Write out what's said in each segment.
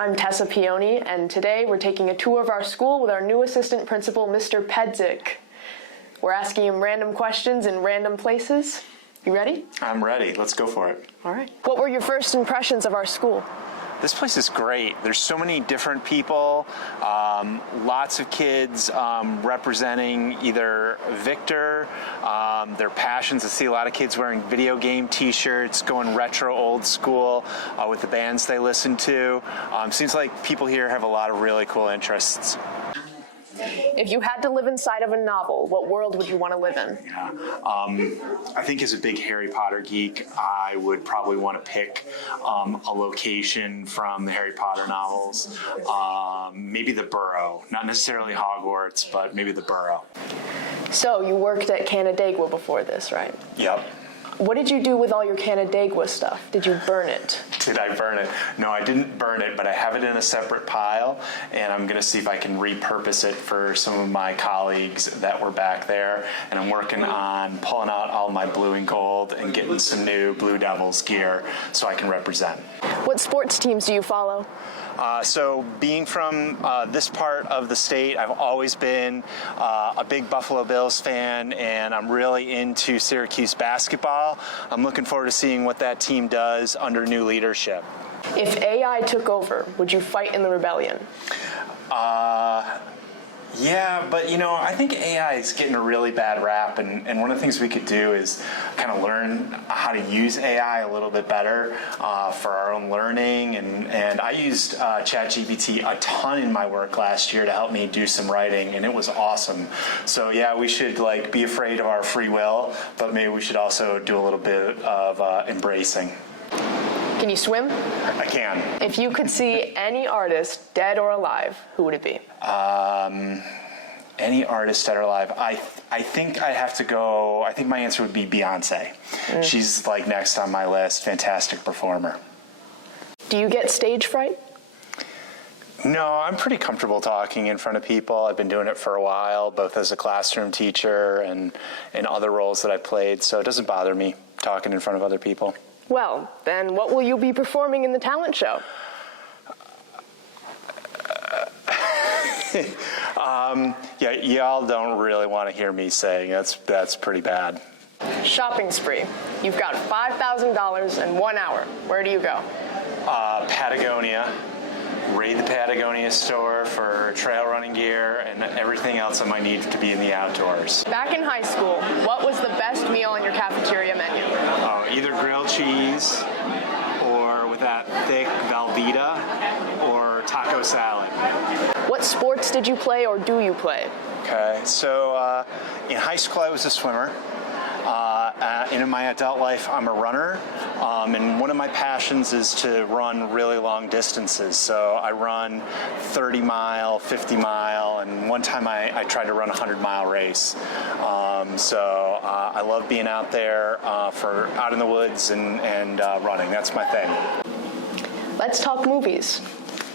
I'm Tessa P, and today we're taking a tour of our school with our new assistant principal, Mr. Pedzich. We're asking him random questions in random places. You ready? I'm ready. Let's go for it. All right. What were your first impressions of our school? This place is great. There's so many different people, lots of kids representing either Victor, their passions. I see a lot of kids wearing video game t-shirts, going retro old school with the bands they listen to. Seems like people here have a lot of really cool interests. If you had to live inside of a novel, what world would you want to live in? Yeah. I think as a big Harry Potter geek, I would probably want to pick a location from the Harry Potter novels. Maybe the Burrow. Not necessarily Hogwarts, but maybe the Burrow. So, you worked at Canandaigua before this, right? Yep. What did you do with all your Canandaigua stuff? Did you burn it? Did I burn it? No, I didn't burn it, but I have it in a separate pile, and I'm going to see if I can repurpose it for some of my colleagues that were back there. And I'm working on pulling out all my blue and gold and getting some new Blue Devils gear so I can represent. What sports teams do you follow? So being from this part of the state, I've always been a big Buffalo Bills fan, and I'm really into Syracuse basketball. I'm looking forward to seeing what that team does under new leadership. If AI took over, would you fight in the rebellion? Yeah, but I think AI is getting a really bad rap, and one of the things we could do is kind of learn how to use AI a little bit better for our own learning, and I used ChatGPT a ton in my work last year to help me do some writing, and it was awesome. So yeah, we should be afraid of our free will, but maybe we should also do a little bit of embracing. Can you swim? I can. If you could see any artist, dead or alive, who would it be? Any artist dead or alive. I think I have to go, I think my answer would be Beyonce. She's next on my list. Fantastic performer. Do you get stage fright? No, I'm pretty comfortable talking in front of people. I've been doing it for a while, both as a classroom teacher and in other roles that I've played, so it doesn't bother me talking in front of other people. Well, then what will you be performing in the talent show? Yeah, y'all don't really want to hear me saying that's pretty bad. Shopping spree. You've got $5,000 in 1 hour. Where do you go? Patagonia. Raid the Patagonia store for trail running gear and everything else I might need to be in the outdoors. Back in high school, what was the best meal on your cafeteria menu? Either grilled cheese or with that thick Velveeta or taco salad. What sports did you play or do you play? Okay, so in high school I was a swimmer. And in my adult life, I'm a runner, and one of my passions is to run really long distances. So I run 30-mile, 50-mile, and one time I tried to run a 100-mile race. So I love being out there out in the woods and running. That's my thing. Let's talk movies.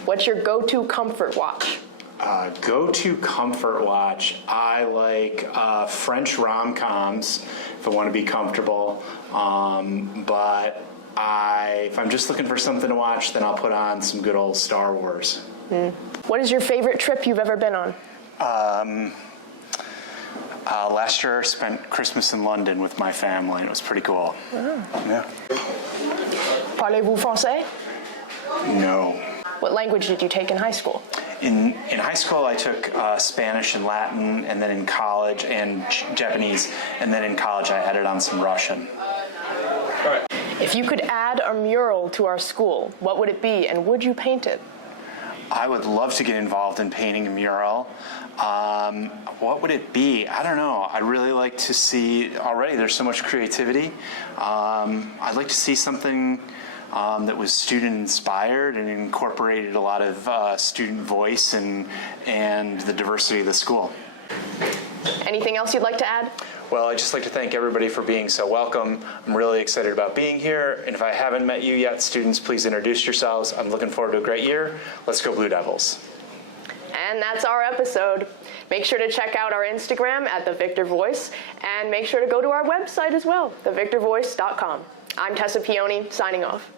What's your go-to comfort watch? Go-to comfort watch. I like French rom-coms if I want to be comfortable. But if I'm just looking for something to watch, then I'll put on some good old Star Wars. What is your favorite trip you've ever been on? Last year I spent Christmas in London with my family, and it was pretty cool. Oh. Yeah. Parlez-vous français? No. What language did you take in high school? In high school, I took Spanish and Latin, and then in college, and Japanese, and then in college I added on some Russian. All right. If you could add a mural to our school, what would it be, and would you paint it? I would love to get involved in painting a mural. What would it be? I don't know. I'd really like to see, already there's so much creativity. I'd like to see something that was student-inspired and incorporated a lot of student voice and the diversity of the school. Anything else you'd like to add? Well, I'd just like to thank everybody for being so welcome. I'm really excited about being here, and if I haven't met you yet, students, please introduce yourselves. I'm looking forward to a great year. Let's go Blue Devils. And that's our episode. Make sure to check out our Instagram at The Victor Voice, and make sure to go to our website as well, thevictorvoice.com. I'm Tessa P, signing off.